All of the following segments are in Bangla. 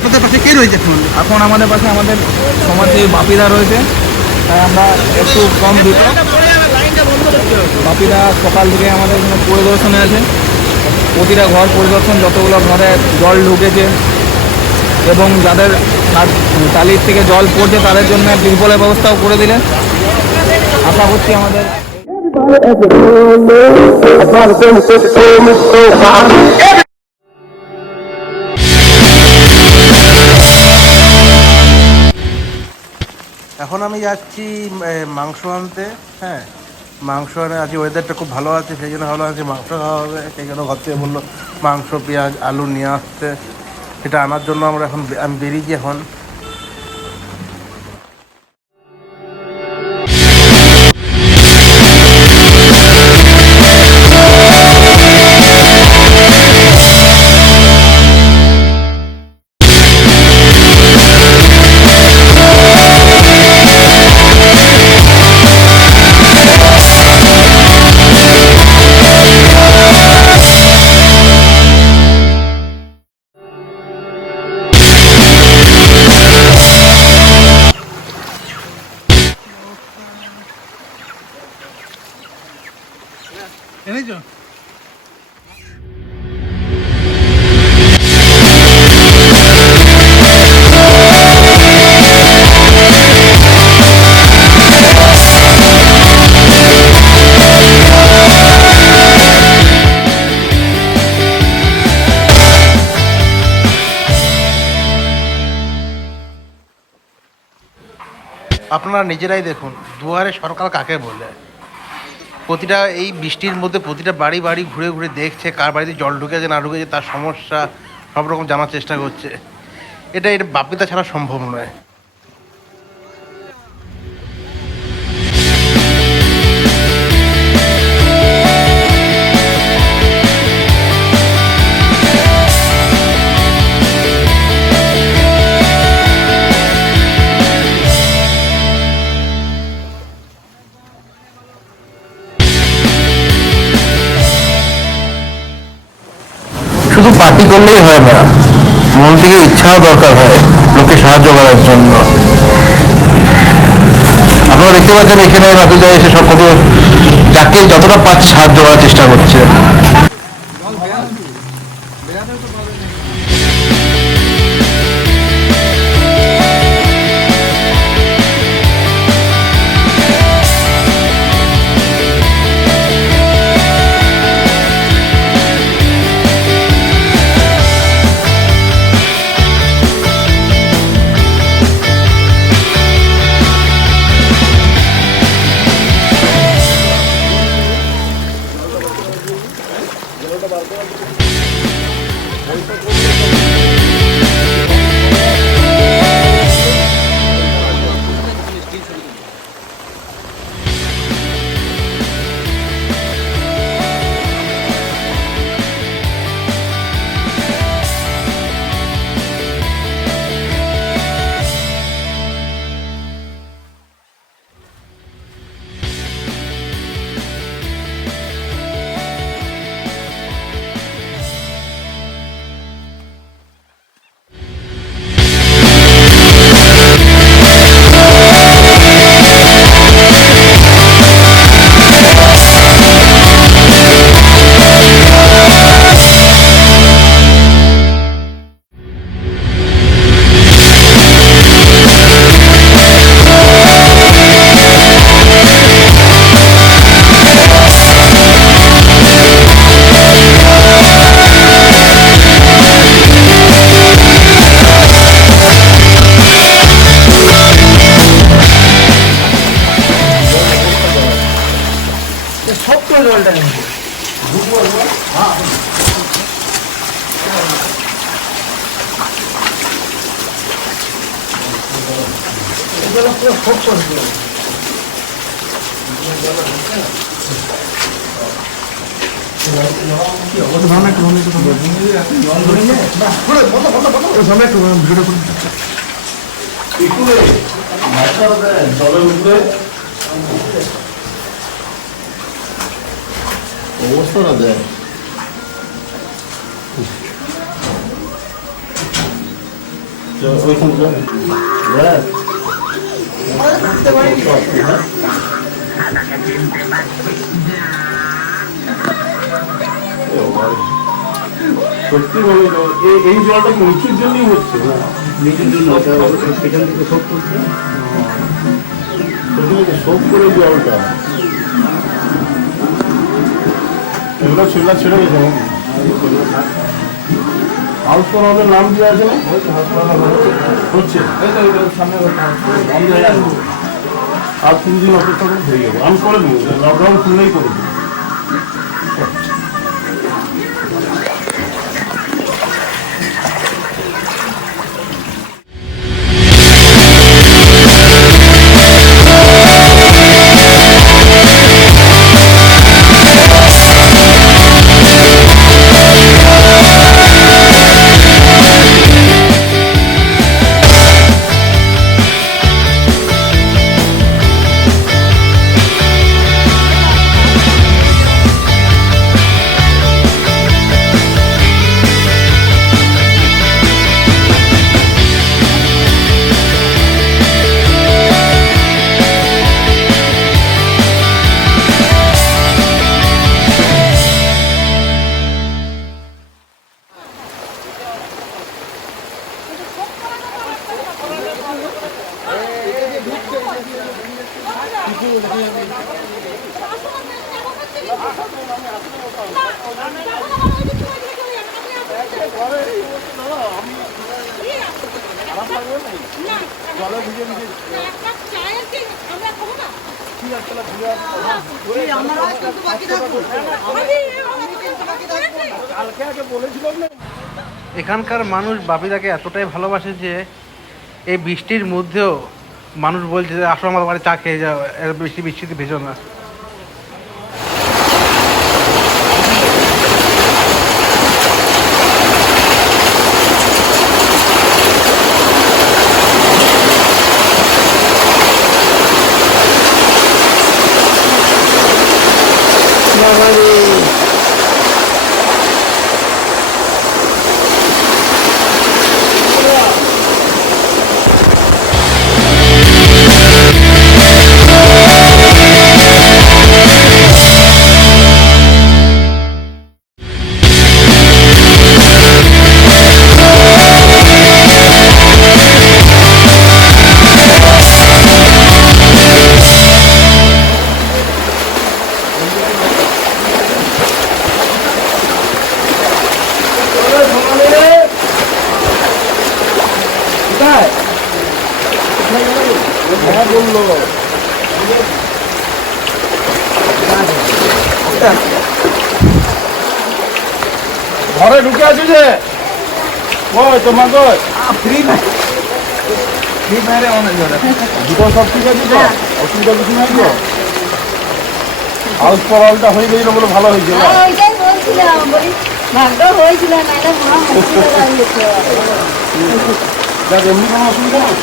আপনাদের পাশে কে রয়েছে এখন? এখন আমাদের পাশে আমাদের সমাজে বাপিদা রয়েছে, তাই আমরা একটু কম দিত। বাপিদা সকাল থেকে আমাদের এখানে পরিদর্শনে আছে, প্রতিটা ঘর পরিদর্শন, যতগুলো ঘরে জল ঢুকেছে এবং যাদের টালির থেকে জল পড়ছে তাদের জন্য টিউবওয়েলের ব্যবস্থাও করে দিলে। আশা করছি আমাদের এখন আমি যাচ্ছি মাংস আনতে। হ্যাঁ, মাংস আনে, আজকে ওয়েদারটা খুব ভালো আছে, সেই জন্য ভালো আছে, মাংস খাওয়া হবে। সেই জন্য ঘর থেকে বললো মাংস, পেঁয়াজ, আলু নিয়ে আসতে। সেটা আনার জন্য আমি বেরিয়েছি এখন। এনেছো? আপনারা নিজেরাই দেখুন দুয়ারে সরকার কাকে বলে। প্রতিটা এই বৃষ্টির মধ্যে প্রতিটা বাড়ি বাড়ি ঘুরে ঘুরে দেখছে কার বাড়িতে জল ঢুকেছে না ঢুকেছে, তার সমস্যা সব রকম জানার চেষ্টা করছে। এটা বাপিদা ছাড়া সম্ভব নয়। শুধু পার্টি করলেই হয় না, মন থেকে ইচ্ছাও দরকার হয় লোকে সাহায্য করার জন্য। আপনারা দেখতে পাচ্ছেন এখানে বাপিদা এসে সব কত যাকে যতটা পাচ্ছে সাহায্য করার চেষ্টা করছে। অবস্থাটা দেয় সত্যি বলো এই জলটা কি নিচুর জন্যই হচ্ছে না? নিচুর জন্য সেখান থেকে শোক করছে, সেখান থেকে শোক করে জলটা এগুলো ছেলে ছেড়ে গেছে। হাউস করা আমাদের নাম দিয়ে আছে না হচ্ছে আর 3 দিন অপেক্ষা করে হয়ে যাবো। আমি করে দেবো, লকডাউন খুললেই করে দেবো। এখানকার মানুষ বাপিদাকে এতটাই ভালোবাসে যে এই বৃষ্টির মধ্যেও মানুষ বলছে যে আসো আমার বাড়ি চা খেয়ে যাও, এর বৃষ্টিতে ভেজো না। ঘরে ঢুকে আছি যে তোমার ফ্রি ফায়ারে অনেক দুটো সব ঠিক আছে তো? অসুবিধা কিছু নাই তো? হাউস পড়ালটা হয়ে গেছিল বলে ভালো হয়েছে না? ওইটাই বলছিলাম, ভাগ্য হয়েছিল নাহলে মহা মুশকিল হয়ে যেত। দেখ এমনি কোনো অসুবিধা নেই।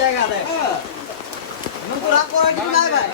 জায়গা দেয়। রাগ করার কিছু নাই ভাই।